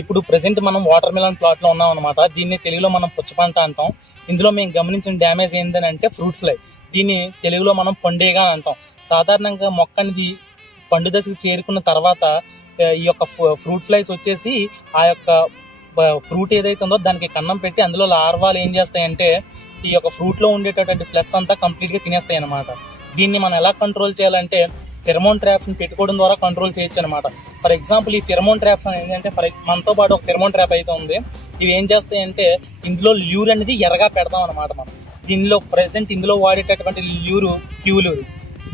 ఇప్పుడు ప్రెసెంట్ మనం water melon plot లో ఉన్నాం అనమాట. దీన్ని తెలుగులో మనం పుచ్చపంట అంటాం. ఇందులో మేము గమనించిన డ్యామేజ్ ఏంటని అంటే ఫ్రూట్ ఫ్లై. దీన్ని తెలుగులో మనం పండుగ అంటాం. సాధారణంగా మొక్క అనేది పండు దశకు చేరుకున్న తర్వాత ఈ యొక్క ఫ్రూట్ ఫ్లైస్ వచ్చేసి ఆ యొక్క ఫ్రూట్ ఏదైతే ఉందో దానికి కన్నం పెట్టి అందులో లార్వాలు ఏం చేస్తాయంటే ఈ యొక్క ఫ్రూట్ లో ఉండేటటువంటి ఫ్లెష్ అంతా కంప్లీట్ గా తినేస్తాయి అనమాట. దీన్ని మనం ఎలా కంట్రోల్ చేయాలంటే ఫెరమోన్ ట్రాప్స్ ని పెట్టుకోవడం ద్వారా కంట్రోల్ చేయొచ్చు అనమాట. ఫర్ ఎగ్జాంపుల్ ఈ ఫెరమోన్ ట్రాప్స్ అనేది అంటే మనతో పాటు ఒక ఫెరమోన్ ట్రాప్ అయితే ఉంది. ఇవి ఏం చేస్తాయంటే ఇందులో ల్యూర్ అనేది ఎరగా పెడతాం అనమాట. మనం దీనిలో ప్రెసెంట్ ఇందులో వాడేటటువంటి ల్యూరు ప్యూలూరు.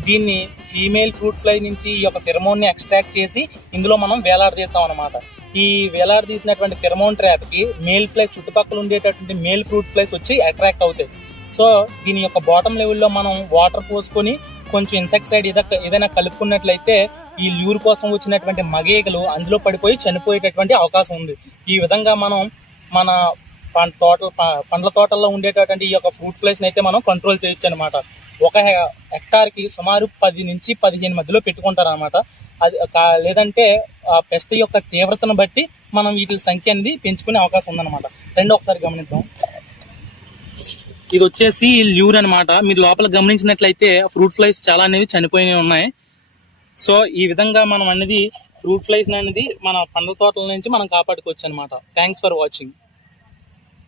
దీన్ని ఫీమేల్ ఫ్రూట్ ఫ్లై నుంచి ఈ యొక్క ఫెరమోన్ ని ఎక్స్ట్రాక్ట్ చేసి ఇందులో మనం వేలాడదీస్తాం అనమాట. ఈ వేలాడదీసినటువంటి ఫెరమోన్ ట్రాప్ కి మేల్ ఫ్లైస్ చుట్టుపక్కల ఉండేటటువంటి మేల్ ఫ్రూట్ ఫ్లైస్ వచ్చి అట్రాక్ట్ అవుతాయి. సో దీని యొక్క బాటమ్ లెవెల్లో మనం వాటర్ పోసుకొని కొంచెం ఇన్సెక్టిసైడ్ ఏదైనా కలుపుకున్నట్లయితే ఈ ల్యూర్ కోసం వచ్చినటువంటి మగేగలు అందులో పడిపోయి చనిపోయేటటువంటి అవకాశం ఉంది. ఈ విధంగా మనం మన పండ్ల తోటల్లో ఉండేటటువంటి ఈ యొక్క ఫ్రూట్ ఫ్లైస్ అయితే మనం కంట్రోల్ చేయొచ్చు అనమాట. ఒక హెక్టార్ కి సుమారు 10 నుంచి 15 మధ్యలో పెట్టుకుంటారు అనమాట. అది లేదంటే ఆ పెస్ట్ యొక్క తీవ్రతను బట్టి మనం వీటి సంఖ్య అనేది పెంచుకునే అవకాశం ఉందన్నమాట. రెండో ఒకసారి గమనిద్దాం. ఇది వచ్చేసి ల్యూర్ అనమాట. మీరు లోపల గమనించినట్లయితే ఫ్రూట్ ఫ్లైస్ చాలా అనేవి చనిపోయినవి ఉన్నాయి. సో ఈ విధంగా మనం అనేది ఫ్రూట్ ఫ్లైస్ అనేది మన పండ్ల తోటల నుంచి మనం కాపాడుకోవచ్చు అనమాట. Thanks for watching.